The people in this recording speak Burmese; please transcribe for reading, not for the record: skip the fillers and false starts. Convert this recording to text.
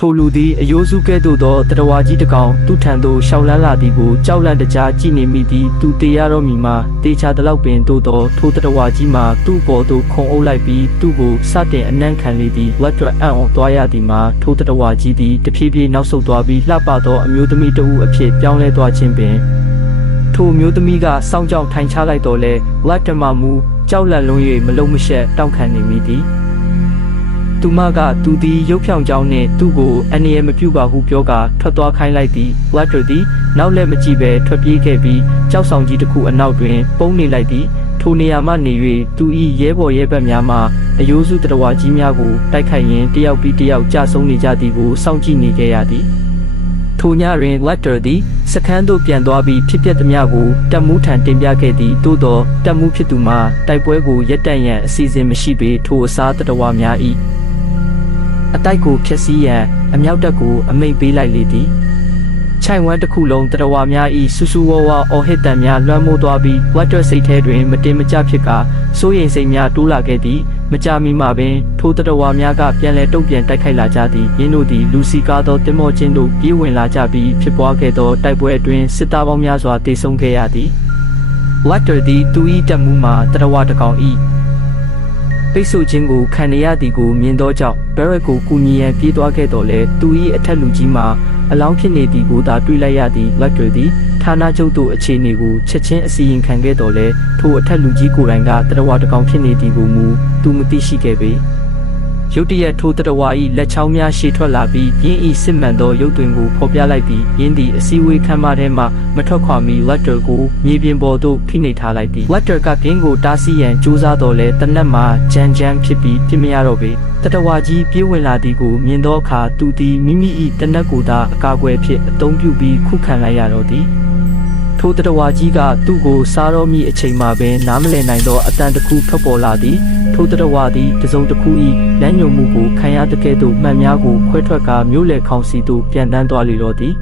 ထိုလူသည်အယိုးစုကဲ့သို့သောတရဝါကြီးတစ်ကောင်သူ့ထံသို့ရှောက်လန်းလာသည်ကိုကြောက်လန့်တကြားကြည့်နေမိသည်သူတေရတော့မီမှာတေချာတလောက်ပင်သို့သောထိုတရဝါကြီးမှာသူ့ပေါ်သို့ခုံအုပ်လိုက်ပြီးသူ့ကိုစတင်အနံ့ခံလေသည်လက်တွက်အံ့ဩသွားရသည်မှာထိုတရဝါကြီးသည်တဖြည်းဖြည်းနောက်ဆုတ်သွားပြီးလှပသောအမျိုးသမီးတစ်ဦးအဖြစ်ပြောင်းလဲသွားခြင်းပင်ထိုမျိုးသမီးကစောင့်ကြောက်ထိုင်ချလိုက်တော်လဲလက်တမမူကြောက်လန့်လွန်း၍မလုံးမရှက်တောင့်ခံနေမိသည်သူမကသူသည်ရုပ်ဖြောင်ကြောင်းနှင့်သူ့ကိုအန္တရာယ်မပြုပါဟုပြောကာထွက်သွားခိုင်းလိုက်သည်လက်တော်သည်နောက်လည်းမကြည့်ဘဲထွက်ပြေးခဲ့ပြီးကြောက်ဆောင်ကြီးတစ်ခုအနောက်တွင်ပုန်းနေလိုက်သည်ထိုနေရာမှနေ၍သူ၏ရဲဘော်ရဲဘက်များမှအယိုးစုတရဝါကြီးများကိုတိုက်ခိုက်ရင်းတယောက်ပြီးတယောက်ကြဆုံးနေကြသည်ကိုစောင့်ကြည့်နေခဲ့ရသည်ထိုညတွင်လက်တော်သည်စခန်းသို့ပြန်သွားပြီးဖြစ်ပျက်သမျှကိုတပ်မှုထံတင်ပြခဲ့သည်သို့သောတပ်မှုဖြစ်သူမှာတိုက်ပွဲကိုရပ်တန့်ရန်အစီအစဉ်မရှိပေထိုအစားတရဝါများ၏အတိုက်ကိုဖျက်ဆီးရန်အမြောက်တပ်ကိုအမိန့်ပေးလိုက်လေသည်ခြိုင်ဝမ်းတစ်ခုလုံးတရဝါများ၏ဆူဆူဝါဝါအော်ဟစ်တန်များလွှမ်းမိုးသွားပြီးဝတ်တော်စိတ်ထဲတွင်မတင်မကျဖြစ်ကာစိုးရိမ်စိတ်များတိုးလာခဲ့သည်မကြာမီမှပင်ထိုတရဝါများကပြန်လည်တုံ့ပြန်တိုက်ခိုက်လာကြသည်ယင်းတို့သည်လူစီကားသောတင်မောချင်းတို့ပြေးဝင်လာကြပြီးဖြစ်ပွားခဲ့သောတိုက်ပွဲအတွင်းစစ်သားပေါင်းများစွာတေဆုံးခဲ့ရသည်လက်တော်သည်သူ၏တပ်မှုမှတရဝါတစ်ကောင်၏ပိတ်ဆို့ခြင်းကိုခံရသည်ကိုမြင်သောကြောင့်ဘရက်ကိုကူညီရန်ပြေးသွားခဲ့တော်လဲသူ၏အထက်လူကြီးမှာအလောင်းဖြစ်နေသည်ကိုသာတွေ့လိုက်ရသည်လက်တွေသည်ဌာနချုပ်သို့အခြေအနေကိုချက်ချင်းအစီရင်ခံခဲ့တော်လဲထိုအထက်လူကြီးကိုယ်တိုင်ကတရဝါတစ်ကောင်ဖြစ်နေသည်ကိုမူသူမသိရှိခဲ့ပေရုတ်တရက်ထိုတရဝါ၏လက်ချောင်းများရှည်ထွက်လာပြီးယင်း၏စစ်မှန်သောရုပ်သွင်းကိုဖော်ပြလိုက်ပြီးယင်းသည်အစည်းအဝေးခန်းမထဲမှမထွက်ခွာမီလက်တော်ကိုမြေပြင်ပေါ်သို့ဖိနှိပ်ထားလိုက်သည်လက်တော်ကပြင်းကိုတားဆီးရန်ကြိုးစားတော်လဲတနက်မှာဂျန်ဖြစ်ပြီးပြစ်မရတော့ပေတရဝါကြီးပြေးဝင်လာသည်ကိုမြင်သောအခါသူသည်မိမိ၏တနက်ကိုသာအကာအကွယ်ဖြစ်အသုံးပြုပြီးခုခံလိုက်ရတော့သည်ထိုတရဝါကြီးကသူ့ကိုစားတော်မီအချိန်မှပင်နားမလည်နိုင်သောအတန်တစ်ခုထွက်ပေါ်လာသည်ထိုတရဝါသည်တစုံတစ်ခု၏လမ်းညွှန်မှုကိုခံရတဲ့ကဲ့သို့မှန်များကိုခွဲထွက်ကာမြို့လေခေါင်စီသို့ပြန်တန်းသွားလေတော့သည်